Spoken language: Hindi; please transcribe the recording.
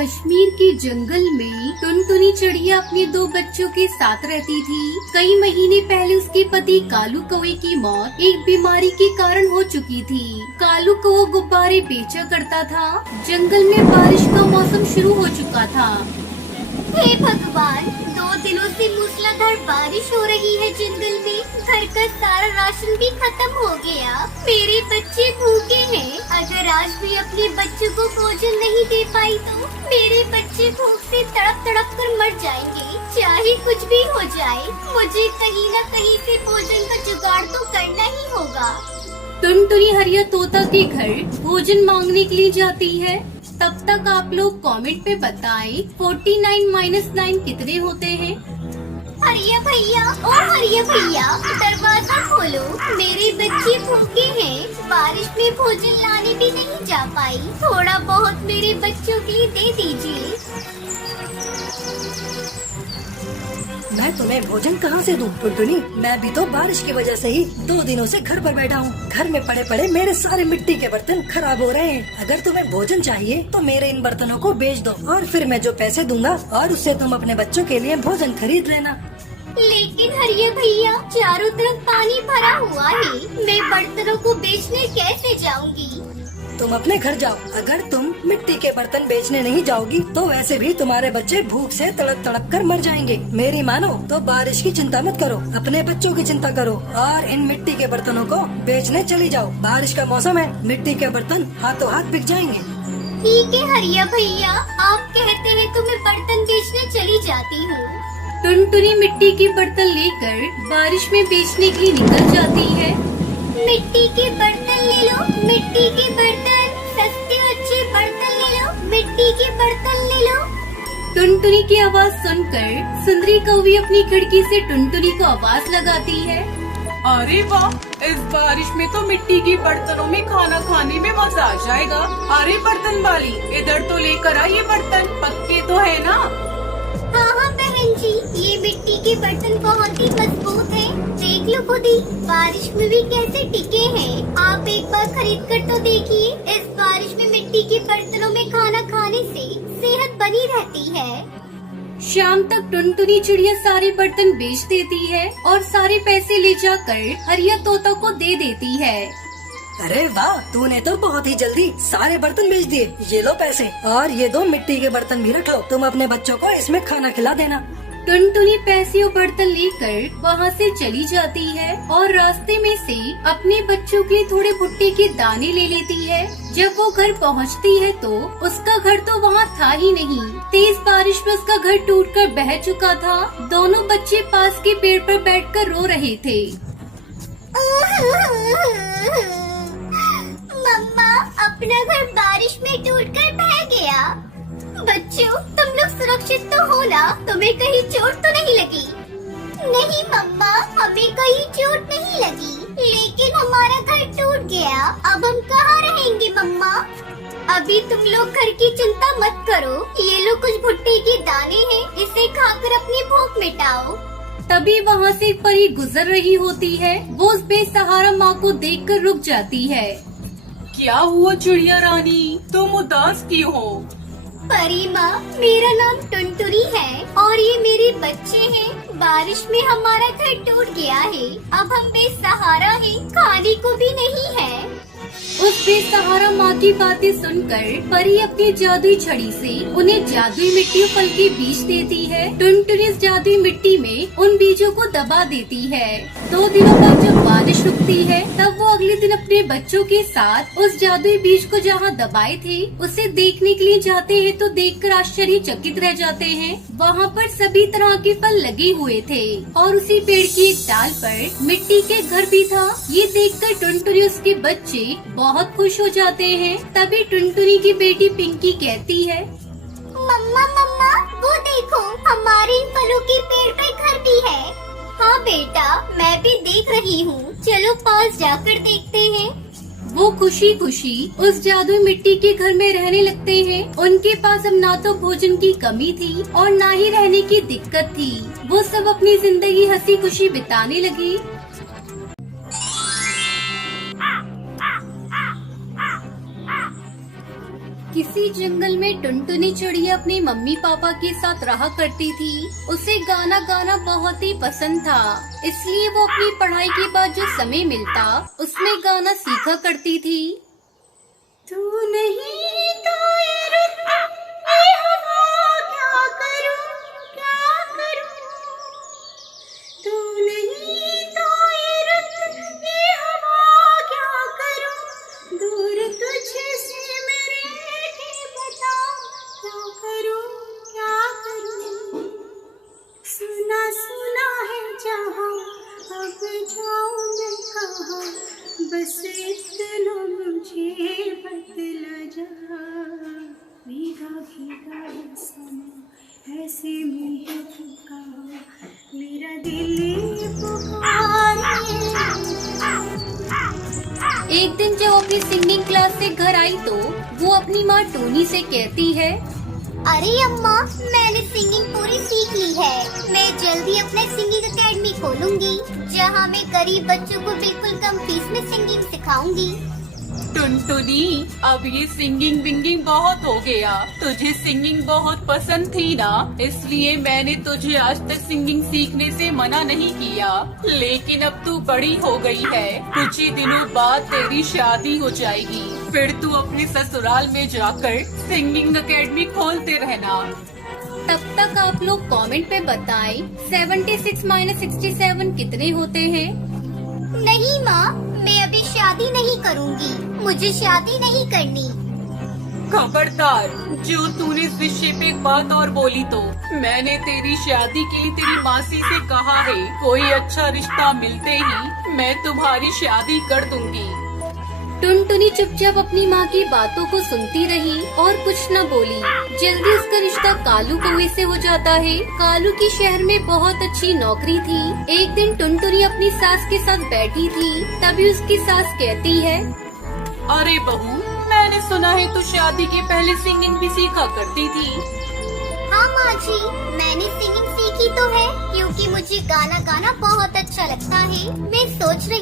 कश्मीर के जंगल में टुनटुनी चिड़िया अपने दो बच्चों के साथ रहती थी। कई महीने पहले उसके पति कालू कौवे की मौत एक बीमारी के कारण हो चुकी थी। कालू कौवा गुब्बारे बेचा करता था। जंगल में बारिश का मौसम शुरू हो चुका था। हे भगवान, 2 दिनों से मूसलाधार बारिश हो रही है जंगल में। घर का सारा राशन भी खत्म हो गया। मेरे बच्चे भूखे हैं। अगर आज भी अपने बच्चों को भोजन नहीं दे पाई तो मेरे बच्चे भूख से तड़प तड़प कर मर जाएंगे। चाहे कुछ भी हो जाए, मुझे कहीं न कहीं से भोजन का जुगाड़ तो करना ही होगा। टुनटुनी हरिया तोता के घर भोजन मांगने के लिए जाती है। तब तक आप लोग कमेंट पे बताएं 49 - 9 कितने होते हैं। हरिया भैया, ओ हरिया भैया, दरवाजा खोलो। मेरे बच्चे भूखे हैं। बारिश में भोजन लाने भी नहीं जा पाई। थोड़ा बहुत मेरे बच्चों के लिए दे दीजिए। मैं तुम्हें भोजन कहाँ से दूं टुनटुनी? मैं भी तो बारिश की वजह से ही 2 दिनों से घर पर बैठा हूँ। घर में पड़े पड़े मेरे सारे मिट्टी के बर्तन खराब हो रहे हैं। अगर तुम्हें भोजन चाहिए तो मेरे इन बर्तनों को बेच दो और फिर मैं जो पैसे दूंगा और उससे तुम अपने बच्चों के लिए भोजन खरीद लेना। लेकिन हरिया भैया, चारों तरफ पानी भरा हुआ है। मैं बर्तनों को बेचने कैसे जाऊंगी? तुम अपने घर जाओ। अगर तुम मिट्टी के बर्तन बेचने नहीं जाओगी तो वैसे भी तुम्हारे बच्चे भूख से तड़प तड़प कर मर जाएंगे। मेरी मानो तो बारिश की चिंता मत करो, अपने बच्चों की चिंता करो और इन मिट्टी के बर्तनों को बेचने चली जाओ। बारिश का मौसम है, मिट्टी के बर्तन हाथों हाथ बिक जाएंगे। ठीक है हरिया भैया, आप कहते हैं तो मैं बर्तन बेचने चली जाती हूँ। टुनटुनी मिट्टी के बर्तन लेकर बारिश में बेचने के लिए निकल जाती है। मिट्टी के बर्तन ले लो, मिट्टी के बर्तन, सस्ते अच्छे बर्तन ले लो, मिट्टी के बर्तन ले लो। टुनटुनी की आवाज सुनकर सुंदरी कौवी अपनी खिड़की से टुनटुनी को आवाज लगाती है। अरे वाह, इस बारिश में तो मिट्टी के बर्तनों में खाना खाने में मजा आ जाएगा। अरे बर्तन वाली, इधर तो लेकर आ ये बर्तन, पक्के तो है ना? हाँ हाँ बहन जी, ये मिट्टी के बर्तन बहुत ही मजबूत है। देख लो खुद ही, बारिश में भी कैसे टिके हैं। आप एक बार खरीद कर तो देखिए। इस बारिश में मिट्टी के बर्तनों में खाना खाने से सेहत बनी रहती है। शाम तक टुनटुनी चिड़िया सारे बर्तन बेच देती है और सारे पैसे ले जाकर हरिया तोता को दे देती है। अरे वाह, तूने तो बहुत ही जल्दी सारे बर्तन बेच दिए। ये लो पैसे और ये 2 मिट्टी के बर्तन भी रख लो। तुम अपने बच्चों को इसमें खाना खिला देना। टुनटुनी पैसे और बर्तन लेकर वहाँ से चली जाती है और रास्ते में से अपने बच्चों के लिए थोड़े भुट्टे के दाने ले लेती है। जब वो घर पहुँचती है तो उसका घर तो वहाँ था ही नहीं। तेज बारिश में उसका घर टूटकर बह चुका था। दोनों बच्चे पास के पेड़ पर बैठकर रो रहे थे। मम्मा, अपना घर बारिश में टूटकर बह गया। बच्चों, तुम लोग सुरक्षित तो हो ना? तुम्हें कहीं चोट तो नहीं लगी? नहीं मम्मा, हमें कहीं चोट नहीं लगी, लेकिन हमारा घर टूट गया। अब हम कहाँ रहेंगे मम्मा? अभी तुम लोग घर की चिंता मत करो। ये लो कुछ भुट्टे के दाने हैं, इसे खाकर अपनी भूख मिटाओ। तभी वहाँ से एक परी गुजर रही होती है। वो उस बेसहारा माँ को देखकर रुक जाती है। क्या हुआ चिड़िया रानी, तुम उदास क्यों हो? परी माँ, मेरा नाम टुनटुनी है और ये मेरे बच्चे हैं। बारिश में हमारा घर टूट गया है। अब हम बेसहारा हैं, खाने को भी नहीं है। उस बेसहारा माँ की बातें सुनकर परी अपनी जादुई छड़ी से उन्हें जादुई मिट्टी और फल के बीज देती है। टुनटुनी इस जादुई मिट्टी में उन बीजों को दबा देती है। 2 दिनों बाद जब बारिश रुकती है तब वो अगले दिन अपने बच्चों के साथ उस जादुई बीज को जहाँ दबाए थे उसे देखने के लिए जाते हैं तो देखकर आश्चर्यचकित रह जाते हैं। वहाँ पर सभी तरह के फल लगे हुए थे और उसी पेड़ की एक डाल पर मिट्टी के घर भी था। ये देखकर टुनटुनी उसके बच्चे बहुत खुश हो जाते हैं। तभी टुनटुनी की बेटी पिंकी कहती है, मम्मा मम्मा, वो देखो, हमारे इन फलों के पेड़ पे घर भी है। हाँ बेटा, मैं भी देख रही हूँ। चलो पास जाकर देखते हैं। वो खुशी खुशी उस जादुई मिट्टी के घर में रहने लगते हैं। उनके पास अब ना तो भोजन की कमी थी और ना ही रहने की दिक्कत थी। वो सब अपनी जिंदगी हंसी खुशी बिताने लगी। किसी जंगल में टुनटुनी चिड़िया अपने मम्मी पापा के साथ रहा करती थी। उसे गाना गाना बहुत ही पसंद था, इसलिए वो अपनी पढ़ाई के बाद जो समय मिलता उसमें गाना सीखा करती थी। तू नहीं तो ये रुत, ये हवा, क्या करूं, क्या करूं। तू नहीं तो ये रुत, ये हवा, क्या करूं। दूर तुझसे मेरे के बता, क्या करूं, क्या करूं। सुना सुना है जहां, अब जाऊं मैं कहां। बस इतना मुझे बतला जा। भीगा भीगा समा ऐसे में है पुकारा, मेरा दिल पुकारे। एक दिन जब अपनी सिंगिंग क्लास से घर आई तो वो अपनी माँ टोनी से कहती है, अरे अम्मा, मैंने सिंगिंग पूरी सीख ली है। मैं जल्दी अपना सिंगिंग एकेडमी खोलूंगी, जहाँ मैं गरीब बच्चों को बिल्कुल कम फीस में सिंगिंग सिखाऊंगी। टुनटुनी, अब ये सिंगिंग विंगिंग बहुत हो गया। तुझे सिंगिंग बहुत पसंद थी ना, इसलिए मैंने तुझे आज तक सिंगिंग सीखने से मना नहीं किया। लेकिन अब तू बड़ी हो गई है, कुछ ही दिनों बाद तेरी शादी हो जाएगी, फिर तू अपने ससुराल में जाकर सिंगिंग एकेडमी खोलते रहना। तब तक आप लोग कमेंट पे बताएं 76 - 67 कितने होते हैं। नहीं माँ, मैं अभी शादी नहीं करूँगी, मुझे शादी नहीं करनी। खबरदार, जो तूने इस विषय पे एक बात और बोली तो मैंने तेरी शादी के लिए तेरी मासी से कहा है, कोई अच्छा रिश्ता मिलते ही मैं तुम्हारी शादी कर दूंगी। टुनटुनी चुपचाप अपनी माँ की बातों को सुनती रही और कुछ न बोली। जल्दी उसका रिश्ता कालू कौवे से हो जाता है। कालू की शहर में बहुत अच्छी नौकरी थी। एक दिन टुनटुनी अपनी सास के साथ बैठी थी, तभी उसकी सास कहती है, अरे बहू, मैंने सुना है तू शादी के पहले सिंगिंग भी सीखा करती थी। हाँ माँ जी, मैंने सिंगिंग सीखी तो है, क्योंकि मुझे गाना गाना बहुत अच्छा लगता है। मैं सोच रही